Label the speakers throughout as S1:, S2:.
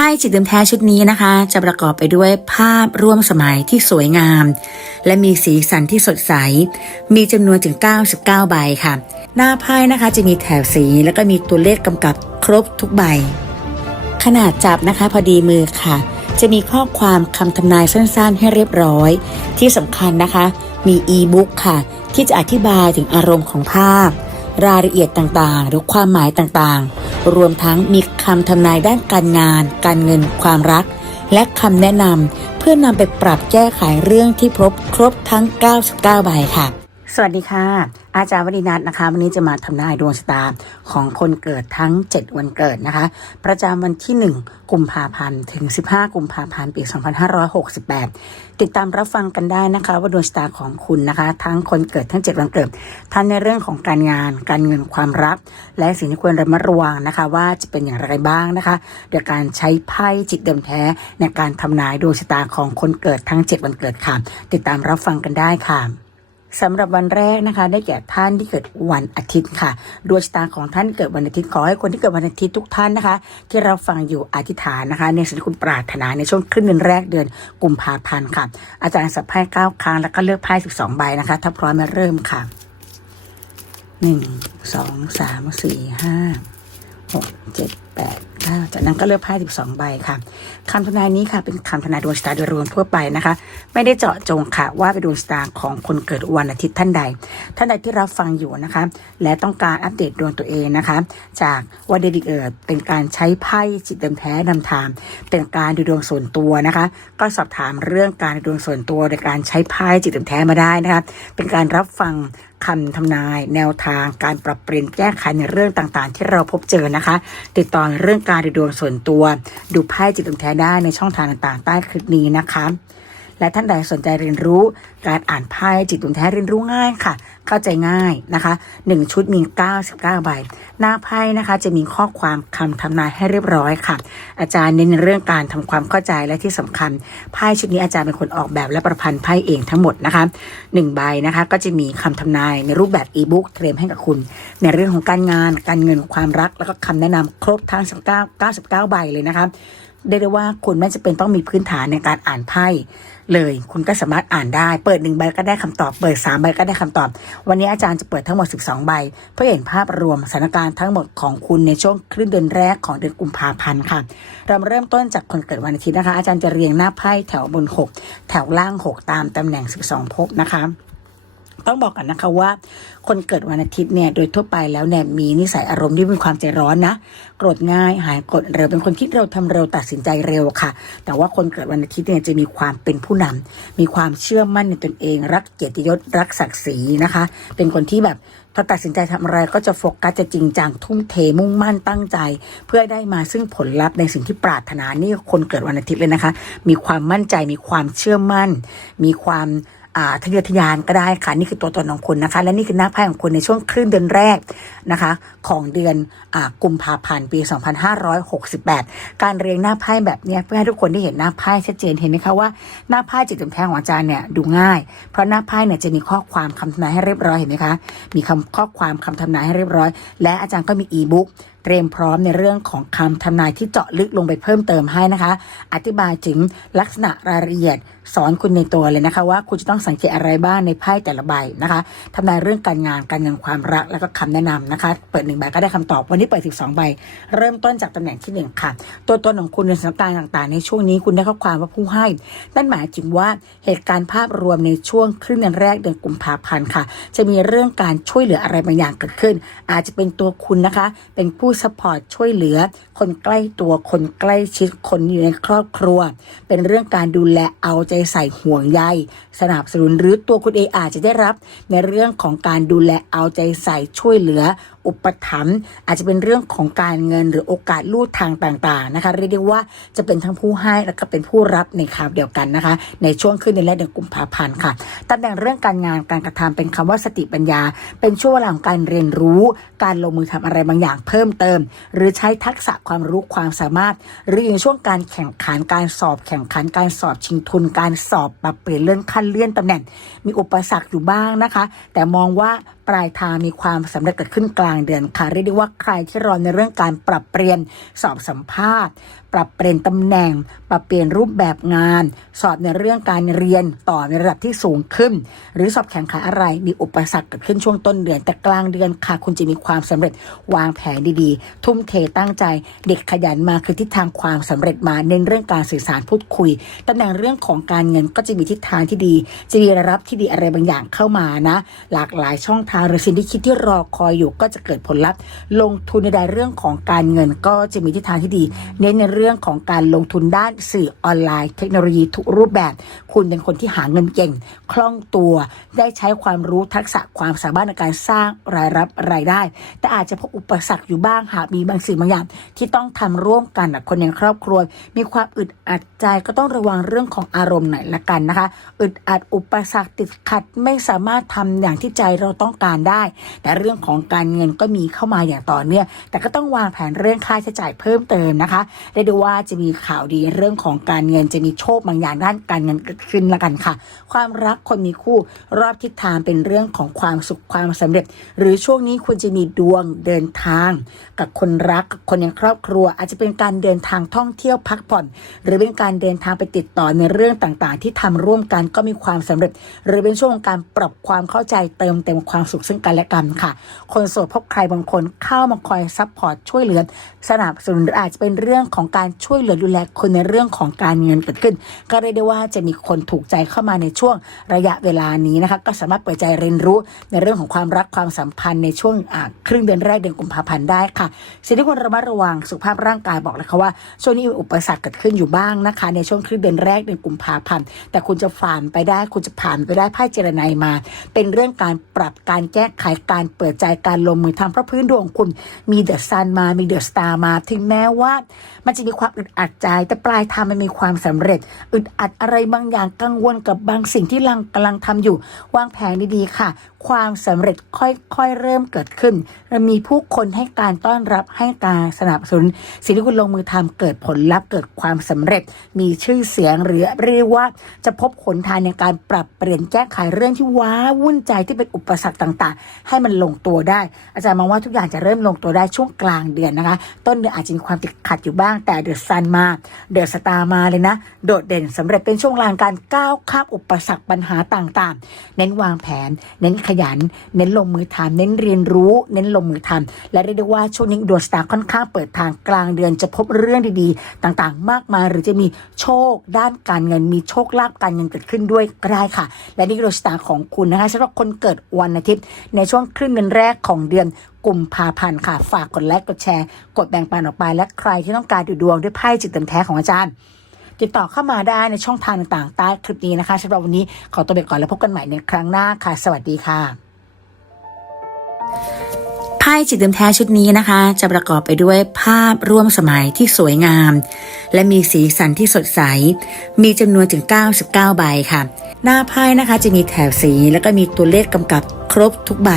S1: พ่จิตเดิมแท้ชุดนี้นะคะ จะประกอบไปด้วยภาพร่วมสมัยที่สวยงาม และมีสีสันที่สดใส มีจำนวนถึง 99 ใบค่ะ หน้าไพ่นะคะจะมีแถบสีแล้วก็มีตัวเลขกำกับครบทุกใบ ขนาดจับนะคะพอดีมือค่ะ จะมีข้อความคำทำนายสั้นๆ ให้เรียบร้อย ที่สำคัญนะคะ มีอีบุ๊กค่ะ ที่จะอธิบายถึงอารมณ์ของภาพ รายละเอียดต่างๆ หรือความหมายต่างๆ รวมทั้งมีคำทำนายด้านการงาน การเงิน ความรัก และคำแนะนำเพื่อนำไปปรับแก้ไขเรื่องที่พบครบทั้ง 99 ใบค่ะ สวัสดีค่ะ อาจารย์วดีนัทนะคะ วันนี้จะมาทำนายดวงชะตาของคนเกิดทั้ง 7 วันเกิดนะคะ ประจำวันที่ 1 กุมภาพันธ์ถึง 15 กุมภาพันธ์ปี2568 ติดตามรับฟังกันได้นะคะ ว่าดวงชะตาของคุณนะคะ ทั้งคนเกิดทั้ง 7 วันเกิดทั้งในเรื่องของการงาน การเงินความรัก และสิ่งที่ควรระมัดระวังนะคะ ว่าจะเป็นอย่างไรบ้างนะคะโดยการใช้ไพ่จิตเดิมแท้ในการทำนายดวงชะตาของคนเกิดทั้ง 7 วันเกิดค่ะ ติดตามรับฟังกันได้ค่ะ สำหรับวันแรกนะคะ ได้แก่ท่านที่เกิดวันอาทิตย์ค่ะดวงชะตาของท่านเกิดวันอาทิตย์ขอให้คนที่เกิดวันอาทิตย์ทุกท่านนะคะ ที่เราฟังอยู่อธิษฐานนะคะ ในสิ่งที่คุณปรารถนาในช่วงครึ่งเดือนแรกเดือนกุมภาพันธ์ค่ะ อาจารย์สับไพ่เก้าครั้งแล้วก็เลือกไพ่สิบสองใบนะคะ ถ้าพร้อมมาเริ่มค่ะหนึ่งสองสามสี่ห้าหกเจ็ดแปด เก้าจากนั้นก็เลือกไพ่สิบสองใบค่ะคำทำนายนี้ค่ะเป็นคำทำนายดวงชะตาโดยรวมทั่วไปนะคะ ไม่ได้เจาะจงค่ะว่าเป็นดวงชะตาของคนเกิดวันอาทิตย์ท่านใด ท่านใดที่รับฟังอยู่นะคะ และต้องการอัปเดตดวงตัวเองนะคะ จากวันเดดิเอิร์ดเป็นการใช้ไพ่จิตเดิมแท้นำทางเป็นการดูดวงส่วนตัวนะคะ ก็สอบถามเรื่องการดูดวงส่วนตัวโดยการใช้ไพ่จิตเดิมแท้มาได้นะคะ เป็นการรับฟัง คำทำนาย แนวทางการปรับเปลี่ยนแก้ไขในเรื่องต่างๆ ที่เราพบเจอนะคะ ติดต่อเรื่องการดูดวงส่วนตัว ดูไพ่จิตดวงแท้ได้ในช่องทางต่างๆ ใต้คลิปนี้นะคะ และท่านใดสนใจเรียนรู้ การอ่านไพ่จิตดวงแท้เรียนรู้ง่ายค่ะ เข้าใจง่ายนะคะ 1 ชุดมี 99 ใบ หน้าไพ่นะคะจะมีข้อความคำทำนายให้เรียบร้อยค่ะ อาจารย์เน้นในเรื่องการทำความเข้าใจและที่สำคัญไพ่ชุดนี้อาจารย์เป็นคนออกแบบและประพันธ์ไพ่เองทั้งหมดนะคะ1ใบนะคะก็จะมีคำทำนายในรูปแบบอีบุ๊กเตรียมให้กับคุณ ในเรื่องของการงานการเงินความรักแล้วก็คำแนะนำครบทั้ง 19 99 ใบเลยนะคะ ได้ได้ว่าคุณไม่จะเป็นต้องมีพื้นฐานในการอ่านไพ่เลย คุณก็สามารถอ่านได้ เปิดหนึ่งใบก็ได้คำตอบ เปิดสามใบก็ได้คำตอบ วันนี้อาจารย์จะเปิดทั้งหมด 12 ใบ เพื่อเห็นภาพรวมสถานการณ์ทั้งหมดของคุณในช่วงครึ่งเดือนแรกของเดือนกุมภาพันธ์ค่ะ เราเริ่มต้นจากคนเกิดวันอาทิตย์นะคะ อาจารย์จะเรียงหน้าไพ่แถวบน 6 แถวล่าง 6 ตามตำแหน่ง 12ภพนะคะ ต้องบอกกันนะคะว่า คนเกิดวันอาทิตย์เนี่ยโดยทั่วไปแล้วเนี่ยมีนิสัยอารมณ์ที่มีความใจร้อนนะโกรธง่ายหายโกรธเร็วเป็นคนคิดเร็วทำเร็วตัดสินใจเร็วค่ะ แต่ว่าคนเกิดวันอาทิตย์เนี่ยจะมีความเป็นผู้นำมีความเชื่อมั่นในตนเอง รักเกียรติยศรักศักดิ์ศรีนะคะ เป็นคนที่แบบพอตัดสินใจทำอะไรก็จะโฟกัสจะจริงจังทุ่มเทมุ่งมั่นตั้งใจ เพื่อได้มาซึ่งผลลัพธ์ในสิ่งที่ปรารถนานี่คนเกิดวันอาทิตย์เลยนะคะ มีความมั่นใจมีความเชื่อมั่น มีความ ทะเยอทะยานก็ได้ค่ะนี่คือตัวตนของคุณนะคะ และนี่คือหน้าไพ่ของคุณในช่วงครึ่งเดือนแรกนะคะ ของเดือนอกุมภาพันธ์ปี 2568 การเรียงหน้าไพ่แบบนี้เพื่อให้ทุกคนได้เห็นหน้าไพ่ชัดเจนเห็นไหมคะว่าหน้าไพ่จิตตุ่มแท้ของอาจารย์เนี่ยดูง่าย เพราะหน้าไพ่เนี่ยจะมีข้อความคำทำนายให้เรียบร้อยเห็นไหมคะมีคำข้อความคำทำนายให้เรียบร้อย และอาจารย์ก็มีอีบุ๊กเตรียมพร้อมในเรื่องของคำทำนายที่เจาะลึกลงไปเพิ่มเติมให้นะคะ อธิบายถึงลักษณะรายละเอียดสอนคุณในตัวเลยนะคะ ว่าคุณจะต้องสังเกตอะไรบ้างในไพ่แต่ละใบนะคะทำนายเรื่องการงานการเงินความรักแล้วก็คำแนะนำนะคะ เปิดหนึ่งใบก็ได้คำตอบวันนี้เปิด 12 ใบ เริ่มต้นจากตำแหน่งที่หนึ่งค่ะ ตัวตนของคุณในสถานการณ์ต่างๆ ในช่วงนี้คุณได้ข้อความว่าผู้ให้นั่นหมายถึงว่าเหตุการณ์ภาพรวมในช่วงครึ่งเดือนแรกเดือนกุมภาพันธ์ค่ะ จะมีเรื่องการช่วยเหลืออะไรบางอย่างเกิดขึ้น อาจจะเป็นตัวคุณนะคะ เป็นผู้สปอร์ตช่วยเหลือ คนใกล้ตัวคนใกล้ชิดคนอยู่ในครอบครัว เป็นเรื่องการดูแลเอาใจใส่ห่วงใยสนับสนุนหรือตัวคุณเองอาจจะได้รับ ในเรื่องของการดูแลเอาใจใส่ช่วยเหลืออุปถัมภ์อาจจะเป็นเรื่องของการเงินหรือโอกาสลู่ทางต่างๆนะคะ เรียกได้ว่าจะเป็นทั้งผู้ให้แล้วก็เป็นผู้รับในคราวเดียวกันนะคะ ในช่วงขึ้นในแรกเดือนกุมภาพันธ์ค่ะตำแหน่งเรื่องการงานการกระทำเป็นคำว่าสติปัญญา เป็นช่วงเวลาของการเรียนรู้ การลงมือทำอะไรบางอย่างเพิ่มเติม หรือใช้ทักษะความรู้ความสามารถ หรือในช่วงการแข่งขันการสอบแข่งขันการสอบชิงทุน การสอบปรับเปลี่ยนเลื่อนขั้นเลื่อนตำแหน่ง มีอุปสรรคอยู่บ้างนะคะ แต่มองว่า ปลายทางมีความสำเร็จเกิดขึ้นกลางเดือนค่ะ เรียกได้ว่าใครที่รอในเรื่องการปรับเปลี่ยนสอบสัมภาษณ์ ปรับเปลี่ยนตำแหน่ง ปรับเปลี่ยนรูปแบบงาน สอบในเรื่องการเรียนต่อในระดับที่สูงขึ้น หรือสอบแข่งขันอะไรมีอุปสรรคเกิดขึ้นช่วงต้นเดือน แต่กลางเดือนค่ะ คุณจะมีความสำเร็จวางแผนดีๆ ทุ่มเทตั้งใจเด็กขยันมาคือทิศทางความสำเร็จมาเน้นเรื่องการสื่อสารพูดคุยตำแหน่งเรื่องของการเงินก็จะมีทิศทางที่ดี จะมีรับที่ดีอะไรบางอย่างเข้ามานะ หลากหลายช่องทางหรือสิ่งที่คิดที่รอคอยอยู่ก็จะเกิดผลลัพธ์ ลงทุนในด้านเรื่องของการเงินก็จะมีทิศทางที่ดี เน้นในเรื่องของการลงทุนด้านสื่อออนไลน์ เทคโนโลยีทุกรูปแบบ คุณเป็นคนที่หาเงินเก่ง คล่องตัวได้ใช้ความรู้ทักษะความสามารถในการสร้างรายรับรายได้ แต่อาจจะพบอุปสรรคอยู่บ้างหากมีบางสิ่งบางอย่าง ที่ต้องทำร่วมกันกับคนในครอบครัว มีความอึดอัดใจก็ต้องระวังเรื่องของอารมณ์หน่อยละกันนะคะ อึดอัดอุปสรรคติดขัดไม่สามารถทำอย่างที่ใจเราต้องการได้ แต่เรื่องของการเงินก็มีเข้ามาอย่างต่อเนื่องแต่ก็ต้องวางแผนเรื่องค่าใช้จ่ายเพิ่มเติมนะคะเรียกได้ว่าจะมีข่าวดีเรื่องของการเงินจะมีโชคบางอย่างด้านการเงินเกิดขึ้นละกันค่ะ ความรักคนมีคู่รอบทิศทางเป็นเรื่องของความสุขความสำเร็จ หรือช่วงนี้คุณจะมีดวงเดินทาง กับคนรักกับคนในครอบครัว อาจจะเป็นการเดินทางท่องเที่ยวพักผ่อน หรือเป็นการเดินทางไปติดต่อในเรื่องต่างๆ ที่ทำร่วมกันก็มีความสำเร็จ หรือเป็นช่วงของการปรับความเข้าใจเติมเต็มความสุขซึ่งกันและกันค่ะ คนโสดพบใครบางคนเข้ามาคอยซัพพอร์ตช่วยเหลือ สนับสนุนอาจจะเป็นเรื่องของการช่วยเหลือดูแลคนในเรื่องของการเงินเกิดขึ้น ก็เรียกได้ว่าจะมีคนถูกใจเข้ามาในช่วงระยะเวลานี้นะคะ ก็สามารถเปิดใจเรียนรู้ในเรื่องของความรักความสัมพันธ์ในช่วงครึ่งเดือนแรกเดือนกุมภาพันธ์ได้ค่ะสิ่งที่ควรระมัดระวังสุขภาพร่างกายบอกเลยค่ะว่าช่วงนี้มีอุปสรรคเกิดขึ้นอยู่บ้างนะคะ ในช่วงครึ่งเดือนแรกเดือนกุมภาพันธ์แต่คุณจะผ่านไปได้คุณจะผ่านไปได้ไพ่เจรไนายมา เป็นเรื่องการปรับการแก้ไขการเปิดใจการลงมือทำเพราะพื้นดวงคุณมีเดอะซันมา มีเดอะสตาร์มา ถึงแม้ว่า มันจะมีความอึดอัดใจ แต่ปลายทางมันมีความสำเร็จ อึดอัดอะไรบางอย่างกังวลกับบางสิ่งที่ลังกำลังทำอยู่ วางแผนดีๆค่ะความสำเร็จค่อยๆเริ่มเกิดขึ้นและมีผู้คนให้การต้อนรับให้การสนับสนุนสิ่งที่คุณลงมือทำเกิดผลลัพธ์เกิดความสำเร็จ มีชื่อเสียงหรือเรียกว่าจะพบหนทางในการปรับเปลี่ยนแก้ไขเรื่องที่ว้าวุ่นใจที่เป็นอุปสรรคต่าง ๆ ให้มันลงตัวได้ อาจารย์มองว่าทุกอย่างจะเริ่มลงตัวได้ช่วงกลางเดือนนะคะ ต้นเดือนอาจจะมีความติดขัดอยู่บ้างแต่เดือดซันมาเดือดสตาร์มาเลยนะ โดดเด่นสำเร็จเป็นช่วงกลางการก้าวข้ามอุปสรรคปัญหาต่างๆ เน้นวางแผน เน้นขยัน เน้นลงมือทำเน้นเรียนรู้ เน้นลงมือทำและเรียกได้ว่าช่วงนี้ดวงสตาร์ค่อนข้างเปิดทางกลางเดือนจะพบเรื่องดีๆ ต่างๆ มากมายหรือจะมีโชคด้านการเงินมีโชคลาภการเงินเกิดขึ้นด้วยก็ได้ค่ะ และนี่คือดวงสตาร์ของคุณนะคะสำหรับคนเกิดวันอาทิตย์ ในช่วงครึ่งเดือนแรกของเดือนกุมภาพันธ์ค่ะ ฝากกดไลค์กดแชร์ กดแบ่งปันออกไปและใครที่ต้องการดูดวงด้วยไพ่จิตเต็มแท้ของอาจารย์ ติดต่อเข้ามาได้ในช่องทางต่างๆใต้คลิปนี้นะคะสำหรับวันนี้ขอตัวไปก่อนแล้วพบกันใหม่ในครั้งหน้าค่ะ สวัสดีค่ะไพ่จิตเดิมแท้ชุดนี้นะคะ จะประกอบไปด้วยภาพร่วมสมัยที่สวยงาม และมีสีสันที่สดใส มีจำนวนถึง 99 ใบค่ะ หน้าไพ่นะคะจะมีแถบสีแล้วก็มีตัวเลขกำกับครบทุกใบ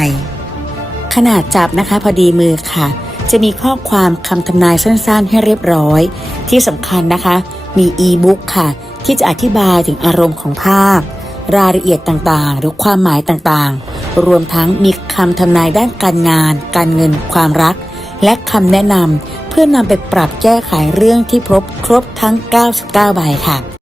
S1: ขนาดจับนะคะพอดีมือค่ะ จะมีข้อความคำทำนายสั้นๆ ให้เรียบร้อย ที่สำคัญนะคะ มีอีบุ๊กค่ะ ที่จะอธิบายถึงอารมณ์ของภาพ รายละเอียดต่างๆ หรือความหมายต่างๆ รวมทั้งมีคำทำนายด้านการงาน การเงิน ความรัก และคำแนะนำเพื่อนำไปปรับแก้ไขเรื่องที่พบครบทั้ง 99 ใบค่ะ